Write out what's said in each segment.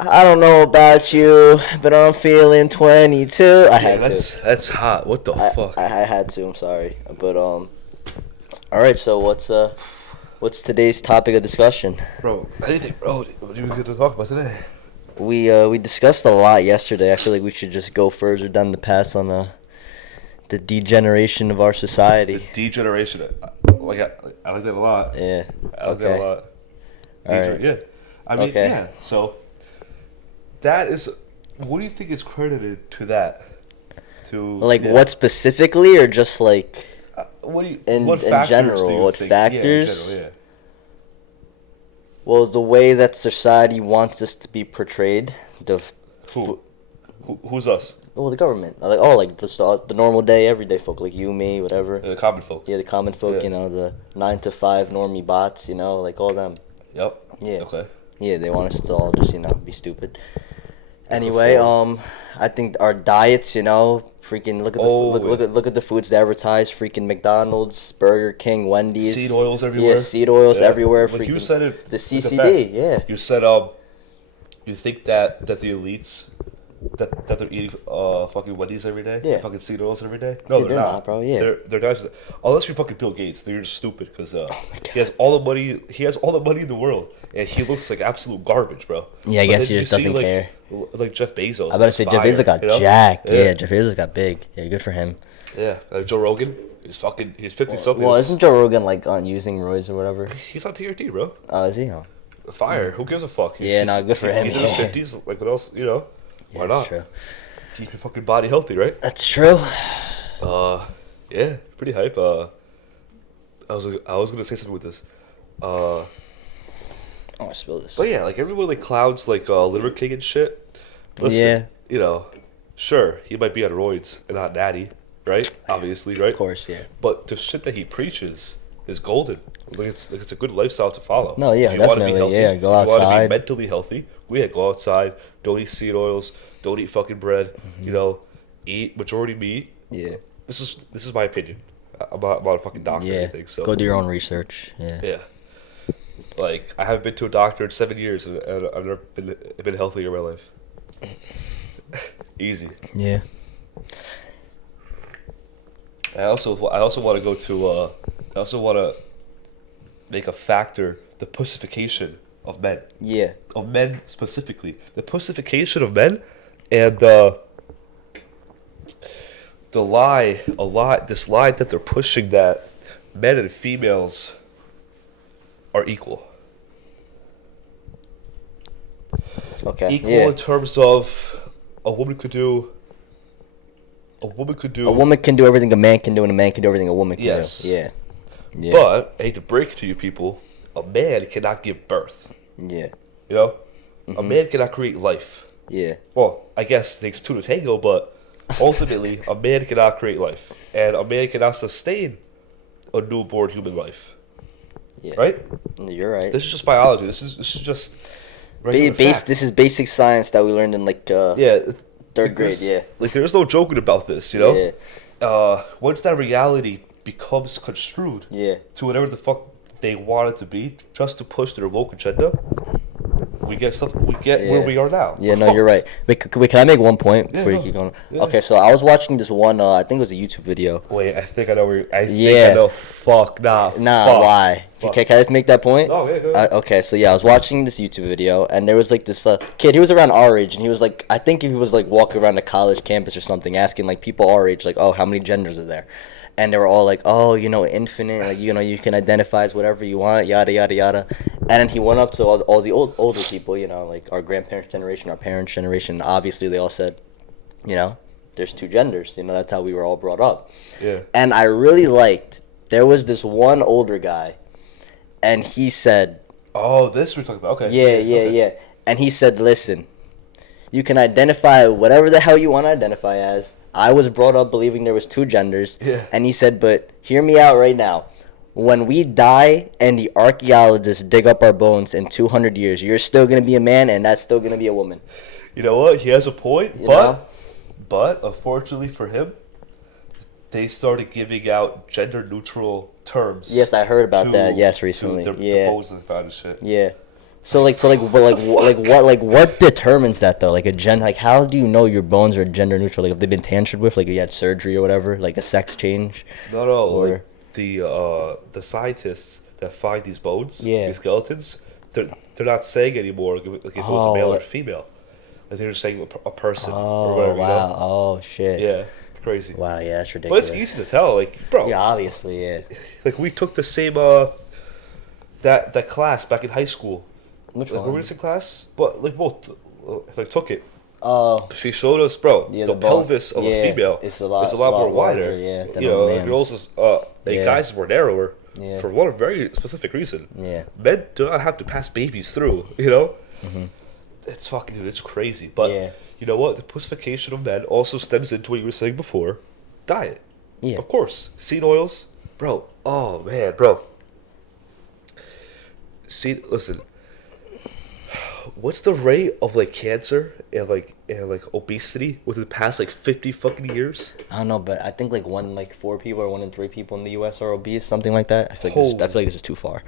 I don't know about you, but I'm feeling 22. I Yeah, had to. that's hot. What the I fuck, had to. I'm sorry, but all right. So what's today's topic of discussion? bro? Anything, bro? What are you going to talk about today? We discussed a lot yesterday. I feel like we should just go further down the path on the degeneration of our The society. degeneration. Like I like that a lot. Yeah. I like that a Okay. lot. All right. Yeah. I mean, Okay. yeah. So that is. What do you think is credited to that? To Like yeah. what specifically, or just like What do you? in What factors do general? you What think? Yeah, in general, factors? yeah. Well, the way that society wants us to be portrayed, the Who? Who's us? well, the government, like the normal day, everyday folk, like you, me, whatever. The common folk. Yeah, the common folk, Yeah. the 9 to 5 normie bots, like all them. Yep. Yeah, Okay. yeah, they want us to all just be stupid. Anyway, Conform. I think our diets, freaking look at Oh, look at the foods they advertise, freaking McDonald's, Burger King, Wendy's. seed oils everywhere. Yeah, seed oils Yeah. everywhere. Like you Freaking said it. the The CCD. best. Yeah. You said you think that the elites that they're eating fucking Wendy's every day, Yeah. fucking seed oils every day. No, Dude, they're they're not. not, bro, yeah. They're guys. Unless you're fucking Bill Gates, they're just stupid because Oh my God. he has all the money. He has all the money in the world, and he looks like absolute garbage, bro. Yeah, I But guess then he you just see, doesn't care. Like Jeff Bezos. I about to say Jeff Bezos got jacked. Yeah, Jeff Bezos got big. Yeah, good for him. Yeah. Joe Rogan. He's 50 something. Well, isn't Joe Rogan like on using roids or whatever? He's on TRT, bro. Oh, is he? Oh, Fire. Who gives a fuck? Yeah, nah, good for him, He's in his yeah. 50s. Like, what else? yeah, Why that's not? true. Keep your fucking body healthy, right? That's true. Yeah, pretty hype. I was gonna say something with this. I want to spill this. But yeah, like everyone like clowns like Liver King and shit. Listen, Yeah. Sure, he might be on roids and not natty, right? Obviously, right? Of course, yeah. But the shit that he preaches is golden. It's a good lifestyle to follow. No, yeah, If you wanna be definitely, healthy, yeah, go if you want to outside. be mentally healthy, go outside. Don't eat seed oils. Don't eat fucking bread. Eat majority meat. Yeah. This is my opinion. I'm not a fucking doctor or Yeah. anything. So Go do your own research. Yeah. yeah, like I haven't been to a doctor in 7 years, and I've never been healthy in my life. Easy. Yeah. I also want to go to. I also want to make a factor the pussification of men. Yeah. Of men specifically, the pussification of men, and this lie that they're pushing that men and females are equal. Okay. Equal yeah. in terms of a woman could do. A woman could do. A woman can do everything a man can do, and a man can do everything a woman can Yes. do. Yeah. Yeah. But I hate to break it to you people, a man cannot give birth. yeah. You know, a man cannot create life. Yeah. Well, I guess it takes two to tango, but ultimately, a man cannot create life, and a man cannot sustain a newborn human life. Yeah. Right? You're right. This is just biology. This is just regular fact. This is basic science that we learned in Yeah. third grade. Yeah. Like there's no joking about this, you know. Yeah. Once that reality becomes construed Yeah. to whatever the fuck they want it to be, just to push their woke agenda, we get where Yeah. we are now. Yeah, We're no, fucked. you're right. Wait, can I make one point before you no. keep going? Yeah. Okay, so I was watching this one, I think it was a YouTube video. Wait, I think I know where. I think Yeah. I know. Fuck, nah. Nah, fuck. why? Fuck. Can I just make that point? Oh, yeah, go ahead. Okay, so yeah, I was watching this YouTube video, and there was like this kid. He was around our age, and he was like, I think he was like walking around a college campus or something, asking like people our age, like, oh, how many genders are there? And they were all like, oh, infinite, like you can identify as whatever you want, yada yada yada. And then he went up to all the older people, like our grandparents' generation, our parents' generation. And obviously, they all said, there's two genders. That's how we were all brought up. Yeah. And I really liked. There was this one older guy, and he said, Oh, this we're talking about. Okay. yeah. And he said, listen, you can identify whatever the hell you want to identify as. I was brought up believing there was two genders. Yeah. And he said, but hear me out right now. When we die and the archaeologists dig up our bones in 200 years, you're still going to be a man, and that's still going to be a woman. You know what? He has a point, You know? but unfortunately for him, they started giving out gender neutral terms. Yes, I heard about to- that. Yes, to recently. their Yeah. bones and that and shit. Yeah. what determines that though? Like a gen, like how do you know your bones are gender neutral? Like if they've been tantured with, like you had surgery or whatever, like a sex change. No, Or like the scientists that find these bones, Yeah. these skeletons, they're not saying anymore like if it was a male or female. Like they're just saying a person or oh whatever. wow, You know? oh shit. Yeah, crazy. Wow, yeah, that's But ridiculous. it's easy to tell, like bro. Yeah, obviously, yeah. Like we took the same that class back in high school. Which Like, one? were we in the same class? But like both, like took it. Oh, She showed us, bro, yeah, the bone- pelvis of yeah, a female it's is a lot more wider. larger, yeah, than You a know, like man's. girls is Yeah. guys were narrower Yeah. for one very specific reason. Yeah. Men do not have to pass babies through. You know, it's fucking dude, it's crazy. But Yeah. you know what? The pussification of men also stems into what you were saying before, diet. Yeah. Of course, seed oils, bro. Oh man, bro. Listen. What's the rate of like cancer and like obesity within the past like 50 fucking years? I don't know, but I think like 4 people or 1 in 3 people in the U.S. are obese, something like that. I feel like this is too far.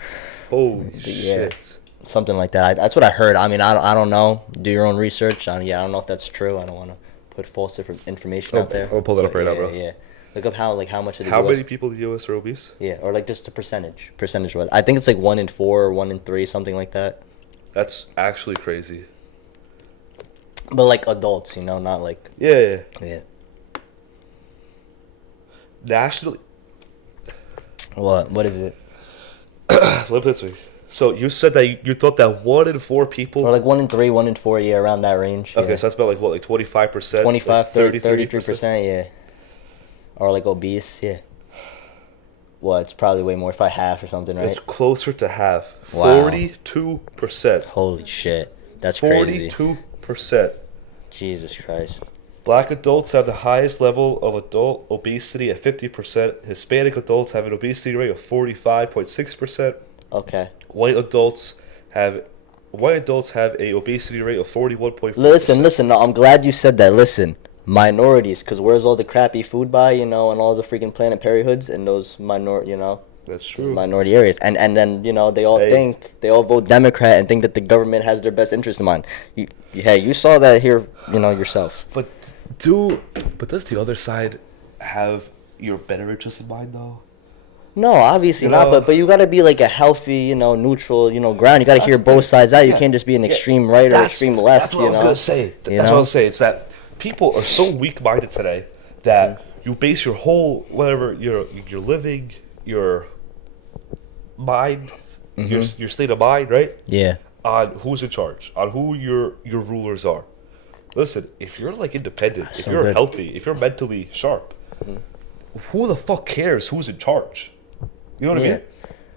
Holy Yeah. shit! Something like that. That's what I heard. I mean, I don't know. Do your own research. I don't know if that's true. I don't want to put false information out there. I'll pull that up right now, bro. Yeah. Look up how much of the How US, many people in the U.S. are obese? Yeah, or like just the percentage was. I think it's like 1 in 4 or 1 in 3, something like that. That's actually crazy. But like adults, not like Yeah. yeah. Nationally, What is it? let me this way. So you said that you thought that 1 in 4 people. Or like 1 in 3, 1 in 4, yeah, around that range. Okay, Yeah. so that's about like what, like 25%? 25, like 30, 33%, yeah. Or like obese, yeah. Well, it's probably way more. It's probably half or something, right? It's closer to half. Wow. 42%. Holy shit. That's crazy. 42%. Jesus Christ. Black adults have the highest level of adult obesity at 50%. Hispanic adults have an obesity rate of 45.6%. Okay. White adults have a obesity rate of 41.4%. Listen. No, I'm glad you said that. Listen, minorities, because where's all the crappy food by, and all the freaking Planet Perry hoods and those That's true. minority areas. And then, they all vote Democrat and think that the government has their best interest in mind. You saw that here, yourself. But does the other side have your better interest in mind though? No, obviously You not. know- But you gotta be like a healthy, neutral, ground. You gotta hear both sides out. You can't just be an extreme right or extreme left. That's what I was gonna say. That's what I was gonna say. It's that people are so weak-minded today that you base your whole whatever your living, your mind, your state of mind, right, Yeah. on who's in charge, on who your rulers are. Listen, if you're like independent, if so you're good. healthy, if you're mentally sharp, who the fuck cares who's in charge? You know what I Yeah. mean?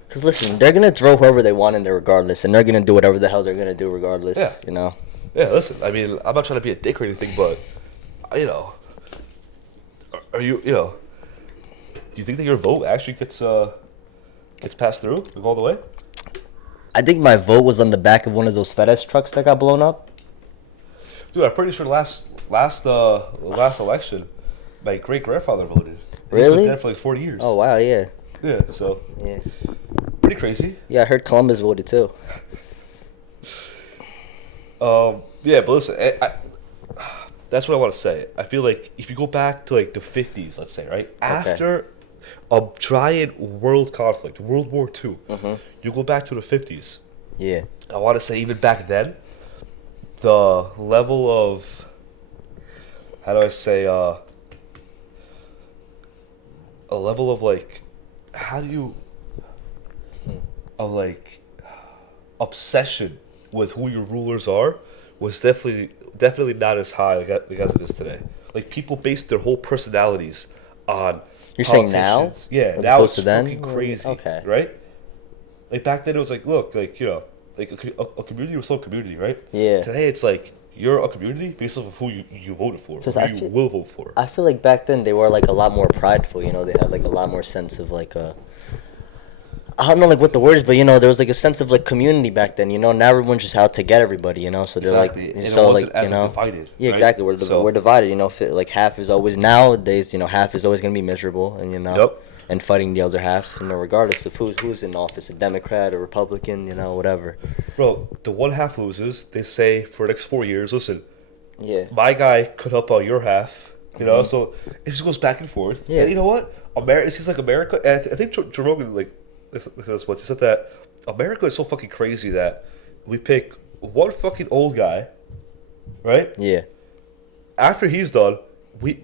Because listen, they're gonna throw whoever they want in there regardless, and they're gonna do whatever the hell they're gonna do regardless. Yeah. Yeah, listen, I mean, I'm not trying to be a dick or anything, but, are you, do you think that your vote actually gets passed through, like, all the way? I think my vote was on the back of one of those FedEx trucks that got blown up. Dude, I'm pretty sure last election, my great-grandfather voted. He's Really? been dead for like 40 years. Oh wow, yeah, Yeah, so, yeah, pretty crazy. yeah. I heard Columbus voted too. Yeah, but listen, that's what I want to say. I feel like if you go back to like the 50s, let's say, right? After a giant world conflict, World War II, you go back to the 50s. Yeah, I want to say even back then, the level of, how do I say, a level of like, of like, obsession with who your rulers are was definitely not as high like as it is today. Like people base their whole personalities on. You're saying now? politicians. Yeah, As now opposed it's to then? fucking crazy. Okay. Right? Like back then it was like, look, like like a community was still a community, right? Yeah. Today it's like you're a community based off of who you voted for, Because who you will vote for. I feel like back then they were like a lot more prideful. They had like a lot more sense of like I don't know like what the word is, but there was like a sense of like community back then. Now everyone's just out to get everybody. So they're Exactly. like And it so wasn't like as divided, Yeah, right? exactly. We're So- divided. Like half is always nowadays. Half is always gonna be miserable, and Yep. and fighting the other half, regardless of who's in office, a Democrat or Republican, whatever. Bro, the one half loses. They say for the next 4 years, listen, Yeah. my guy could help out your half. So it just goes back and forth. Yeah. And you know what? It seems like America. And I think Joe Rogan listen to this once. He said that America is so fucking crazy that we pick one fucking old guy, right? Yeah. After he's done, we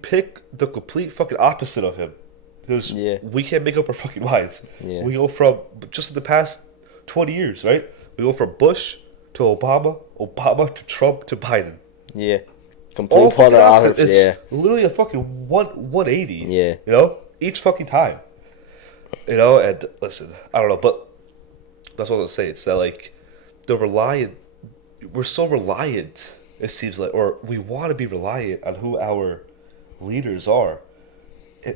pick the complete fucking opposite of him because we can't make up our fucking minds. Yeah. We go from just in the past 20 years, right? We go from Bush to Obama, Obama to Trump to Biden. Yeah. All Complete fucking polar opposite. opposite. It's Yeah. literally a fucking 180. Yeah. Each fucking time. And listen, I don't know, but that's what I was saying. It's that like we're so reliant. It seems like, or we want to be reliant on who our leaders are.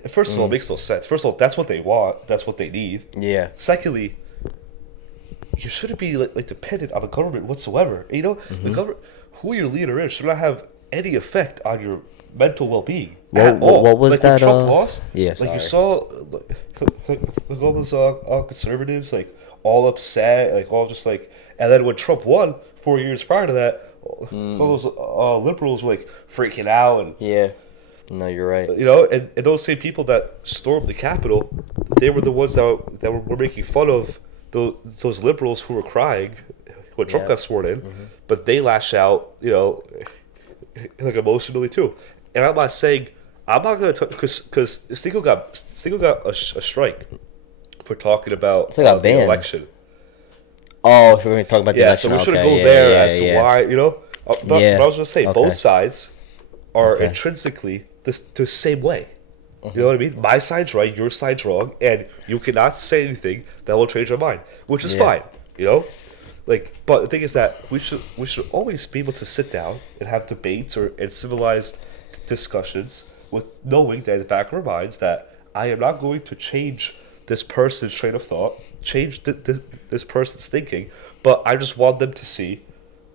First of all, it makes no sense. First of all, that's what they want. That's what they need. Yeah. Secondly, you shouldn't be like dependent on the government whatsoever. The government, who your leader is, should not have any effect on your mental well-being at all. What was like that? When Trump lost, yeah, like you saw, like all those all conservatives, like all upset, like all just like, and then when Trump won 4 years prior to that, all those liberals were like freaking out and yeah. No, you're right. and those same people that stormed the Capitol, they were the ones that were making fun of those liberals who were crying when Trump got sworn in, but they lash out, like emotionally too. And I'm not saying I'm not gonna because Stingo got a strike for talking about got the banned. election. Oh, if we're going to talk about the election. So we shouldn't okay. go there as to why, But I was gonna say Okay. both sides are intrinsically the same way. You know what I mean? My side's right, your side's wrong, and you cannot say anything that will change our mind, which is fine. But the thing is that we should always be able to sit down and have debates and civilized discussions with knowing that in the back of our minds that I am not going to change this person's train of thought, change this person's thinking, but I just want them to see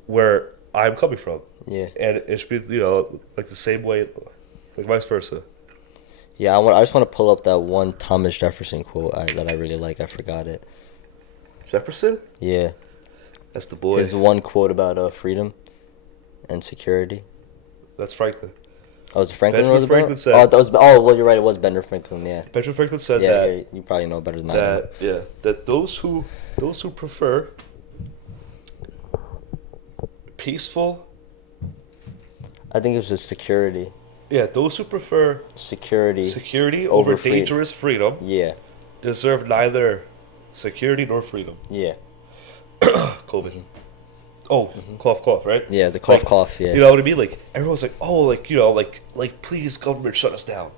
where I'm coming from. Yeah. And it should be, like the same way, like vice versa. Yeah, I just want to pull up that one Thomas Jefferson quote that I really like. I forgot it. Jefferson? Yeah. That's the boy. His one quote about freedom and security. That's Franklin. Oh, was it Franklin? Benjamin Franklin said. Well, you're right. It was Benjamin Franklin. Yeah. Benjamin Franklin said Yeah, you probably know better than I do. that those who prefer peaceful. I think it was just security. Yeah, those who prefer Security over over dangerous freedom Yeah. deserve neither security nor freedom. Yeah. COVID. Oh, cough, right? Yeah, the cough, yeah. You know what I mean? Like, everyone's like, oh, like, please, government, shut us down.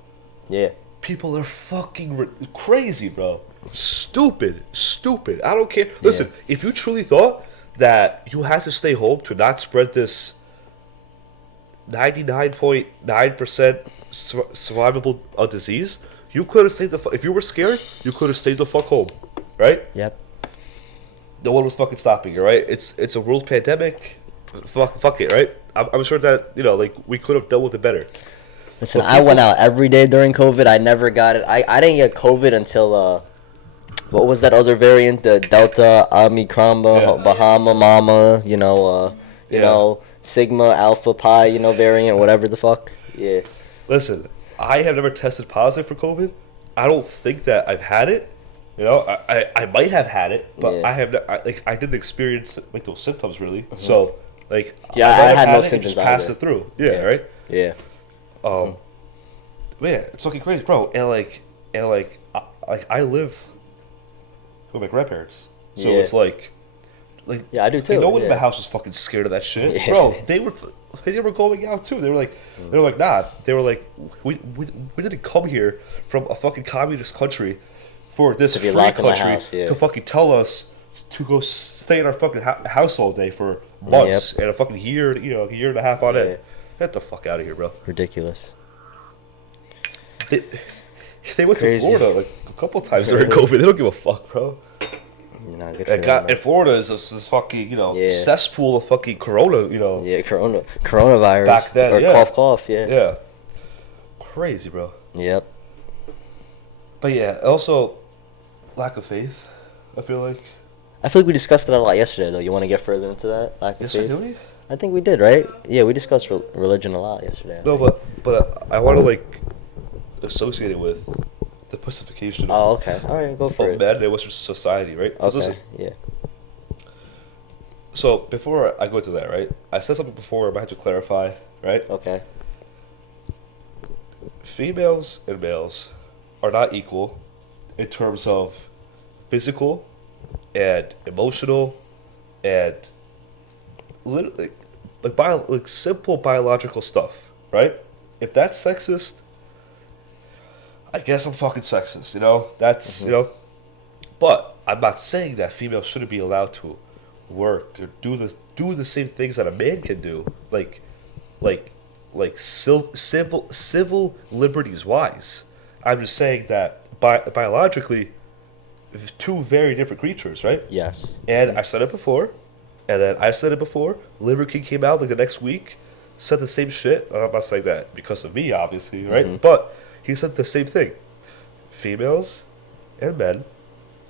Yeah. People are fucking crazy, bro. Stupid. I don't care. Listen, if you truly thought that you had to stay home to not spread this 99.9% survivable disease, you could have stayed if you were scared, you could have stayed the fuck home, right? Yep. No one was fucking stopping you, right? It's a world pandemic. Fuck it, right? I'm sure that like we could have dealt with it better. Listen, I went out every day during COVID. I never got it. I didn't get COVID until what was that other variant? The Delta, Omicron, Bahama Mama. You know, Sigma, Alpha, Pi. Variant, whatever the fuck. Yeah. Listen, I have never tested positive for COVID. I don't think that I've had it. I might have had it, but I have I didn't experience like those symptoms really. So I had no it, symptoms. Just passed either. it through. Yeah, right. Yeah. Man, it's fucking crazy, bro. And I live with my grandparents, so it's like yeah, I do too. no one in my house was fucking scared of that shit, Yeah. bro. They were going out too. They were like, nah. They were like, we didn't come here from a fucking communist country for this free country to fucking tell us to go stay in our fucking house all day for months and a fucking year, a year and a half on end. Get the fuck out of here, bro. Ridiculous. They went to Florida like a couple times during COVID. They don't give a fuck, bro. And Florida is this fucking cesspool of fucking corona. Yeah, coronavirus. Back then, or cough, yeah. Yeah. Crazy, bro. Yep. But yeah, also lack of faith. I feel like. I feel like we discussed that a lot yesterday, though. You want to get further into that lack of Yes, faith? do we? I think we did, right? Yeah, we discussed religion a lot yesterday. I No, think. but I want to like associate it with the pacification Oh, okay. All right, go for of it. men in Western society, right? 'Cause Okay. listen, Yeah. so before I go into that, right? I said something before, but I have to clarify, right? Okay. Females and males are not equal in terms of physical and emotional and literally like simple biological stuff, right? If that's sexist, I guess I'm fucking sexist, you know? That's, you know, but I'm not saying that females shouldn't be allowed to work or do the same things that a man can do, like civil liberties wise. I'm just saying that biologically, two very different creatures, right? Yes. And I said it before, and then I said it before. Liver King came out like the next week, said the same shit. I'm not saying that because of me, obviously, right? But he said the same thing. Females and men,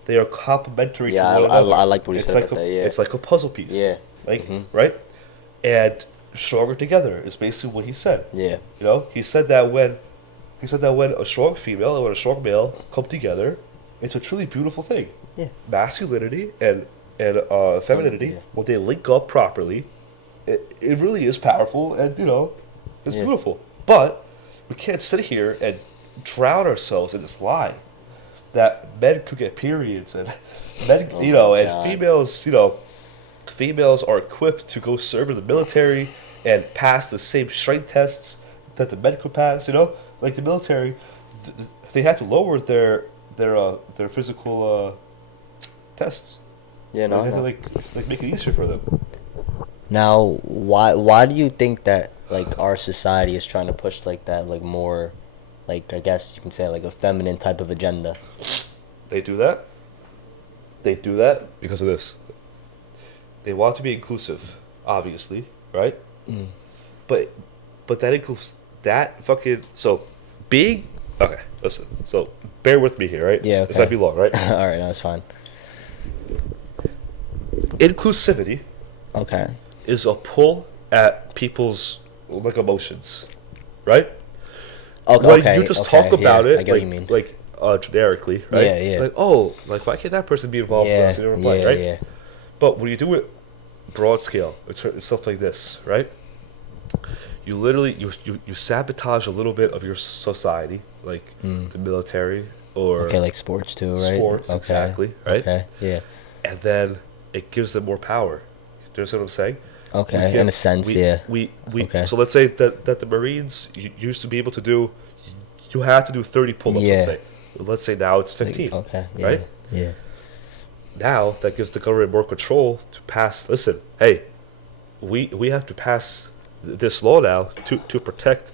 they are complementary Yeah, to one another. I liked what he It's said like about that. Yeah. it's like a puzzle piece. Yeah. Like right, and stronger together is basically what he said. Yeah. You know, he said that when a strong female and when a strong male come together, it's a truly beautiful thing. Yeah. Masculinity and femininity, Yeah. when they link up properly, it really is powerful and you know, it's Yeah. beautiful. But we can't sit here and drown ourselves in this lie that men could get periods and men, Oh you know, my and God. females, you know, females are equipped to go serve in the military and pass the same strength tests that the men could pass. You know, like the military, they had to lower their physical tests. Yeah, no, They I had to know. like make it easier for them. Now, why do you think that like our society is trying to push like that, like more, like I guess you can say like a feminine type of agenda? They do that. They do that because of this. They want to be inclusive, obviously, right? But that includes that fucking being okay. Listen, so bear with me here, right? Yeah, This might be long, right? All right, that's fine. Inclusivity Okay. is a pull at people's like emotions, right? Okay. When Okay. you just okay, talk about yeah, it, I get what you mean. like generically, right? Yeah, yeah. Like, oh, like why can't that person be involved in Yeah, this? You know, yeah, right? yeah. But when you do it broad scale, stuff like this, right? You literally you sabotage a little bit of your society, like the military or Okay, like sports too, right? sports, Okay. exactly, right? Okay. Yeah. And then it gives them more power. Do you understand what I'm saying? Okay. We In a give- sense, we, yeah. We Okay. So let's say that the Marines used to be able to do, you had to do 30 pull-ups. Yeah. Let's say. Let's say now it's 15. Okay. Yeah, right? Yeah. Now that gives the government more control to pass. Listen, hey, we have to pass this law now to protect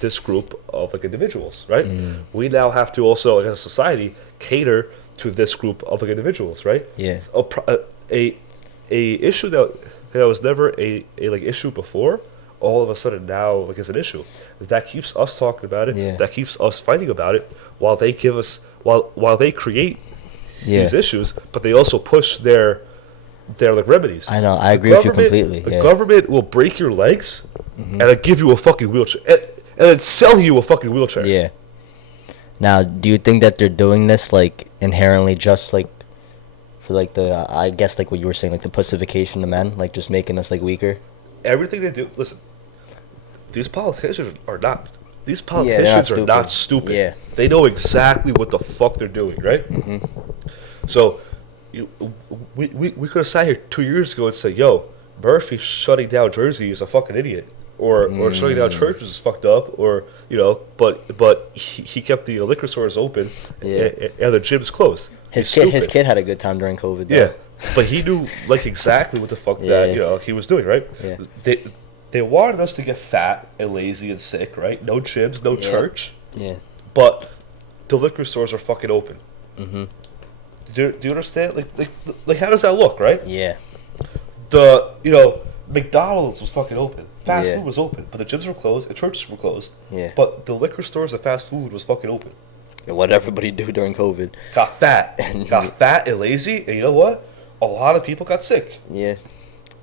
this group of like individuals, right? We now have to also, like, as a society, cater to this group of like individuals, right? Yeah. A issue that was never a like issue before, all of a sudden now like is an issue. That keeps us talking about it. Yeah. That keeps us fighting about it, while they give us while they create Yeah. these issues, but they also push their like remedies. I know. I The agree with you government- completely. The Yeah. government will break your legs and then give you a fucking wheelchair and then sell you a fucking wheelchair. Yeah. Now, do you think that they're doing this like inherently just like for like the I guess like what you were saying, like the pacification of men, like just making us like weaker? Everything they do, listen. These politicians are not. These they're not politicians are stupid. not stupid. Yeah. They know exactly what the fuck they're doing, right? So, we could have sat here 2 years ago and said, "Yo, Murphy shutting down Jersey is a fucking idiot," or shutting down churches is fucked up, or you know, but he kept the liquor stores open, Yeah. and the gyms closed. His He's kid stupid. had a good time during COVID. Though. Yeah, but he knew like exactly what the fuck that Yeah. he was doing, right? Yeah. They wanted us to get fat and lazy and sick, right? No gyms, no Yeah. church, Yeah. but the liquor stores are fucking open. Do you understand? Like how does that look, right? Yeah. McDonald's was fucking open, fast Yeah. food was open, but the gyms were closed and churches were closed. Yeah. But the liquor stores and fast food was fucking open. What everybody do during COVID. Got fat. Got fat and lazy, and you know what? A lot of people got sick. Yeah.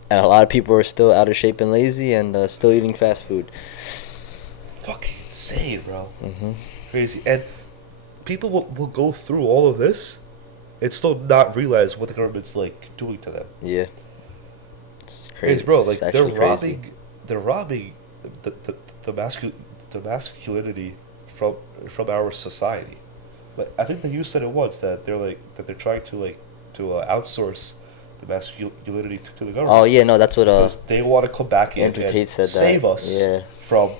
And a lot of people are still out of shape and lazy and still eating fast food. Fucking insane, bro. Mm-hmm. Crazy. And people will go through all of this and still not realize what the government's like doing to them. Yeah. It's crazy, Bro. Like it's they're actually robbing, crazy. they're robbing the masculinity from our society. Like I think that you said it once that they're trying to outsource the masculinity to the government. Oh yeah, no, that's what Because they want to come back in Andrew Tate and said save that. us Yeah. from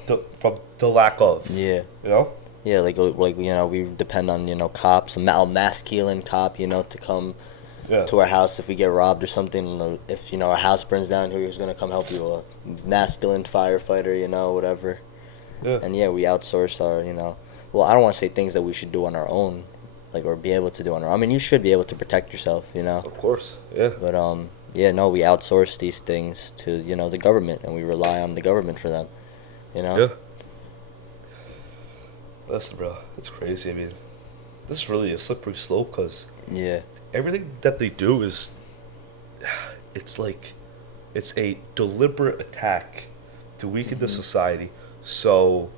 the lack of. Yeah. You know? Yeah, like we depend on cops, a masculine cop, to come Yeah. to our house if we get robbed or something. Or if our house burns down, who's gonna come help you? A masculine firefighter, whatever. Yeah. And yeah, we outsource our, well, I don't want to say things that we should do on our own, like or be able to do on our own. I mean, you should be able to protect yourself, Of course. Yeah. But yeah, no, we outsource these things to the government, and we rely on the government for them, Yeah. Listen, bro, it's crazy. I mean, this is really a slippery slope because Yeah. everything that they do is, it's like, it's a deliberate attack to weaken the society, so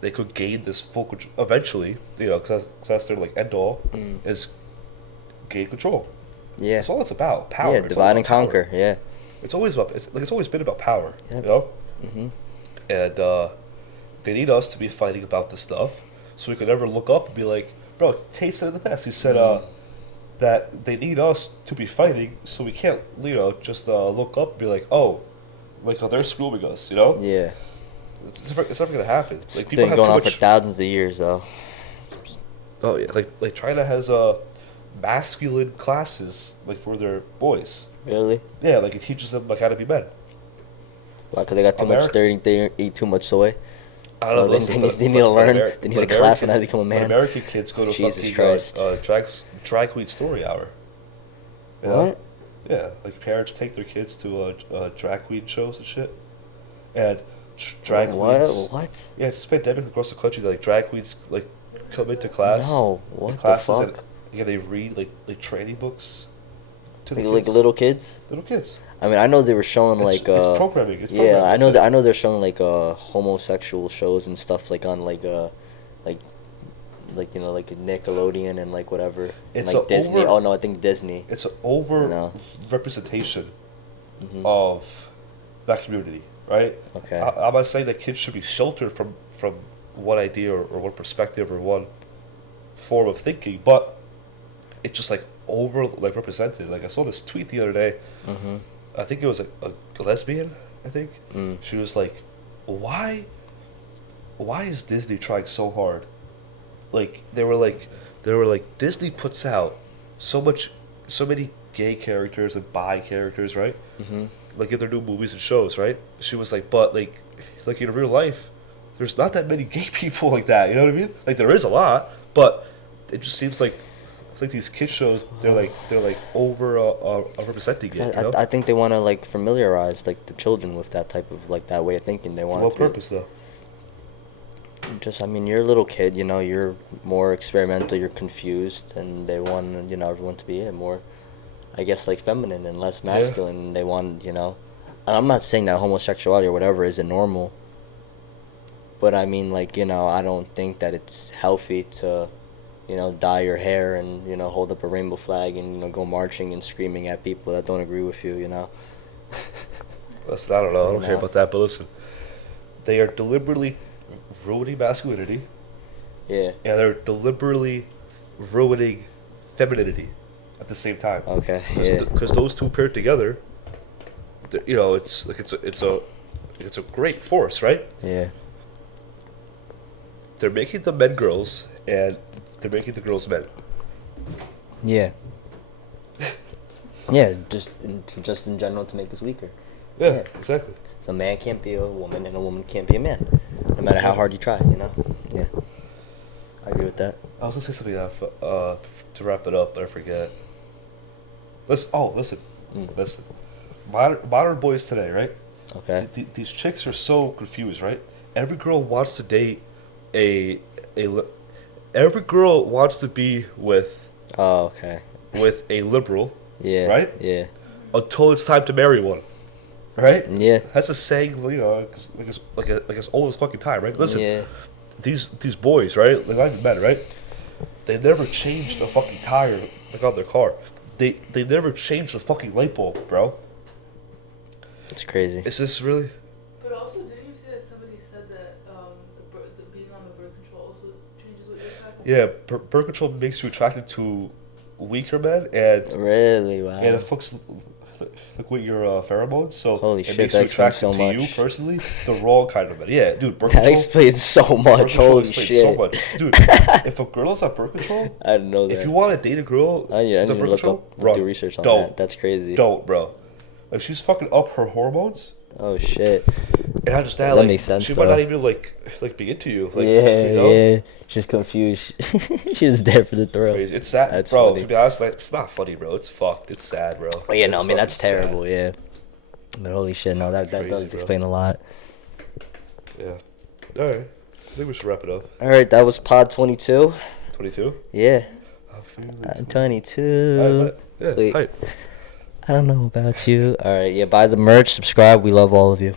they could gain this full control eventually. Because that's their like end all is gain control. Yeah. That's all it's about. Power. Yeah, It's all divide and about power. conquer. Yeah. It's always about. It's always been about power. Yep. Mm-hmm. And they need us to be fighting about this stuff, so we can never look up and be like, "Bro, Tate said in the past. He said that they need us to be fighting, so we can't, just look up and be like, oh, they're screwing us, Yeah. It's never gonna happen. It's Like people been have going too on for much. thousands of years, though. Oh yeah, like China has masculine classes for their boys. Really? Yeah, like it teaches them how to be men. Why? Because they got too much America- they eat too much soy. I don't So know. they, Listen, they need to learn. They need a class on how to become a But man. American kids go to Jesus fucking Christ. drag queen story hour. You know? What? Yeah, like parents take their kids to drag queen shows and shit, and drag queens. What? Yeah, it's pandemic across the country. Like drag queens come into class. No. in What the classes fuck? And, yeah, they read like training books. To Like, the like kids. little kids? Little kids. I mean, I know they were showing It's programming. It's yeah, programming. I know That's that. it. I know they're showing homosexual shows and stuff on like like Nickelodeon and like whatever. And, It's like a Disney. over- Oh no, I think Disney. It's an over No. representation Mhm. of that community, right? Okay. I'm not saying that kids should be sheltered from one idea or one perspective or one form of thinking, but it's just over represented. Like I saw this tweet the other day. Mm-hmm. I think it was a lesbian. I think Mm. she was like, "Why is Disney trying so hard?" Like they were like Disney puts out so many gay characters and bi characters, right? Mm-hmm. Like in their new movies and shows, right? She was like, but like in real life, there's not that many gay people like that. You know what I mean? Like there is a lot, but it just seems like these kids shows they're over representing it. You know? I think they want to familiarize the children with that type of that way of thinking. They want For what it to be- purpose though? Just, I mean, you're a little kid, you're more experimental, you're confused, and they want, everyone to be more, I guess, feminine and less masculine. And they want, and I'm not saying that homosexuality or whatever isn't normal, but I mean, I don't think that it's healthy to, dye your hair and, hold up a rainbow flag and, go marching and screaming at people that don't agree with you, Listen, I don't know. I don't care know? about that, but listen, they are deliberately ruining masculinity, Yeah. and they're deliberately ruining femininity at the same time. Okay. Yeah. Because those two paired together, it's a great force, right? Yeah. They're making the men girls, and they're making the girls men. Yeah. Yeah, just in general to make us weaker. Yeah, exactly. So a man can't be a woman and a woman can't be a man, no matter how hard you try. Yeah. I agree with that. I was gonna say something to wrap it up, but I forget. Listen. Listen. Modern boys today, right? Okay. These chicks are so confused, right? Every girl wants to date a every girl wants to be Oh, okay. with a liberal, Yeah. right? Yeah. Until it's time to marry one, right? Yeah. That's a saying, you know, like as old as fucking time, right? Listen, Yeah. these boys, right? Like I've met, right? They never changed a fucking tire like on their car. They never changed the fucking light bulb, bro. It's crazy. Is this really? But also, didn't you say that somebody said that the being on the birth control also changes what you're attracted to? Yeah, birth control makes you attracted to weaker men, and Really? Wow. it fucks like with your pheromones. So Holy it shit, makes that you explains attracted so to you much. personally, the wrong kind of man. Yeah, dude, birth That control. explains so Birth much. control Holy explains shit. so much, dude. If a girl's on birth control, I didn't know that. if you want to date a girl I need who's to on birth look control, up, run. do research on Don't. that. That's crazy. Don't, bro. Like she's fucking up her hormones. Oh shit. And I just That like makes sense, she though. might not even like be into you. Like, Yeah, you know? yeah. She's confused. She's there for the thrill. Crazy. It's sad, That's bro. funny. To be honest, like, it's not funny, bro. It's fucked. It's sad, bro. Oh, yeah, no, I It's mean, that's fucking sad. terrible, yeah. But holy shit, no, that Crazy, does bro. explain a lot. Yeah. All right. I think we should wrap it up. All right, that was Pod 22. 22. Yeah, I'm feeling I'm it. 22. Yeah. Wait. Hi. I don't know about you. All right, yeah, buy the merch, subscribe. We love all of you.